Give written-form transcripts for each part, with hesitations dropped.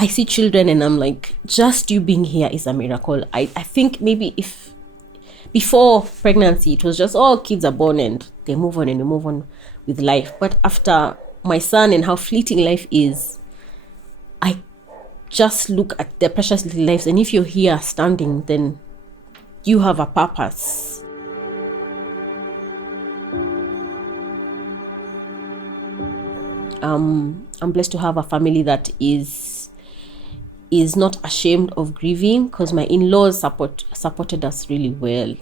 I see children and I'm like, just you being here is a miracle. I think maybe if before pregnancy it was just, oh, kids are born and they move on and they move on with life. But after my son and how fleeting life is, I just look at their precious little lives, and if you're here standing, then you have a purpose. I'm blessed to have a family that is not ashamed of grieving, because my in-laws supported us really well.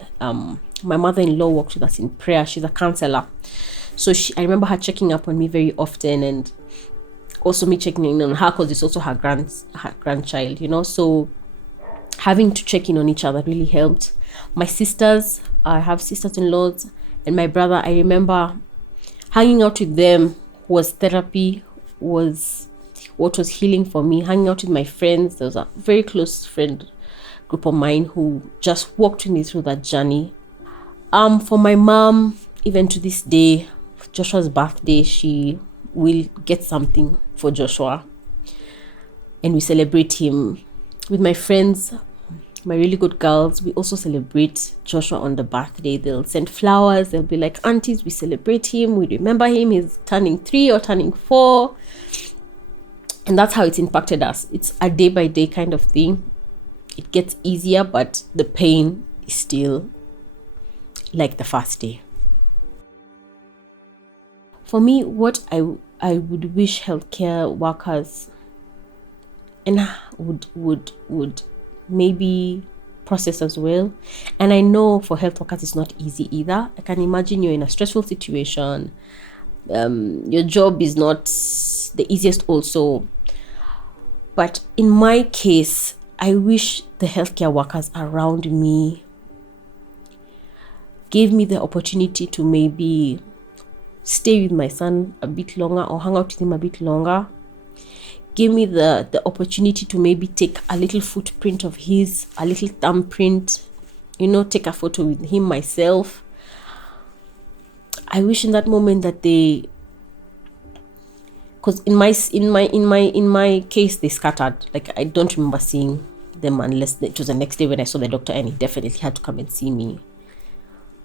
My mother-in-law worked with us in prayer. She's a counselor, so I remember her checking up on me very often, and also me checking in on her, because it's also her grandchild, so having to check in on each other really helped. My sisters, I have sisters-in-laws, and my brother, I remember hanging out with them was therapy, was what was healing for me. Hanging out with my friends, there was a very close friend group of mine who just walked with me through that journey. For my mom, even to this day, Joshua's birthday, she will get something for Joshua and we celebrate him. With my friends, my really good girls, we also celebrate Joshua on the birthday. They'll send flowers. They'll be like, aunties, we celebrate him, we remember him, he's turning 3 or turning 4. And that's how it's impacted us. It's a day by day kind of thing. It gets easier, but the pain is still like the first day. For me, what I would wish healthcare workers and would maybe process as well. And I know for health workers it's not easy either. I can imagine you're in a stressful situation. Your job is not the easiest also. But in my case, I wish the healthcare workers around me gave me the opportunity to maybe stay with my son a bit longer or hang out with him a bit longer. Give me the opportunity to maybe take a little footprint of his, a little thumbprint, take a photo with him myself. I wish in that moment that they, because in my case they scattered. Like, I don't remember seeing them unless it was the next day when I saw the doctor, and he definitely had to come and see me.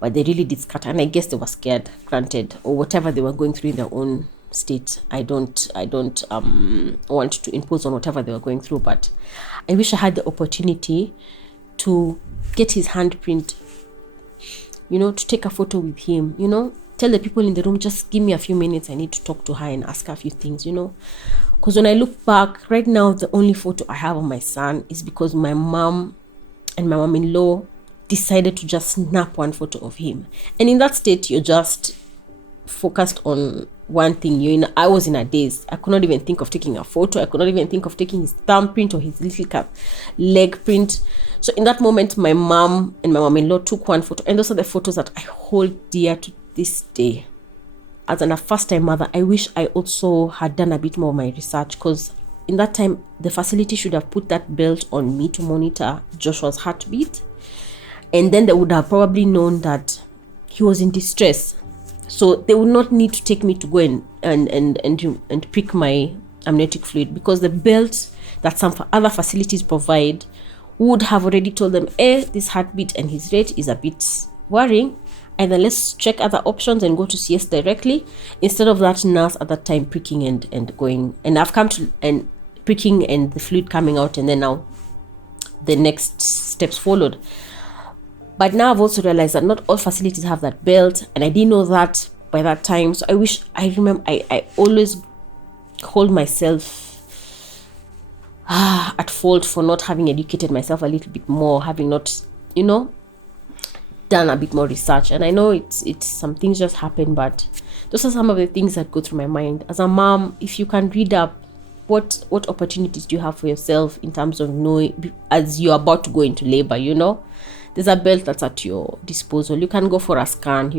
But they really did scatter, and I guess they were scared, granted, or whatever they were going through in their own state. I don't want to impose on whatever they were going through, but I wish I had the opportunity to get his handprint, to take a photo with him, tell the people in the room, just give me a few minutes, I need to talk to her and ask her a few things, because when I look back right now, the only photo I have of my son is because my mom and my mom-in-law decided to just snap one photo of him. And in that state, you're just focused on one thing. I was in a daze. I could not even think of taking a photo. I could not even think of taking his thumbprint or his little leg print. So in that moment, my mom and my mom-in-law took one photo, and those are the photos that I hold dear to this day. As a first-time mother, I wish I also had done a bit more of my research, because in that time, the facility should have put that belt on me to monitor Joshua's heartbeat, and then they would have probably known that he was in distress. So they would not need to take me to go and prick my amniotic fluid, because the belt that some other facilities provide would have already told them, this heartbeat and his rate is a bit worrying, and then let's check other options and go to CS directly, instead of that nurse at that time pricking and going. And I've come to and pricking and the fluid coming out, and then now the next steps followed. But now I've also realized that not all facilities have that belt, and I didn't know that by that time. So I always hold myself at fault for not having educated myself a little bit more, having not, done a bit more research. And I know it's some things just happen, but those are some of the things that go through my mind. As a mom, if you can read up, what opportunities do you have for yourself in terms of knowing as you're about to go into labor, there's a belt that's at your disposal. You can go for a scan,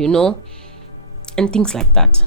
and things like that.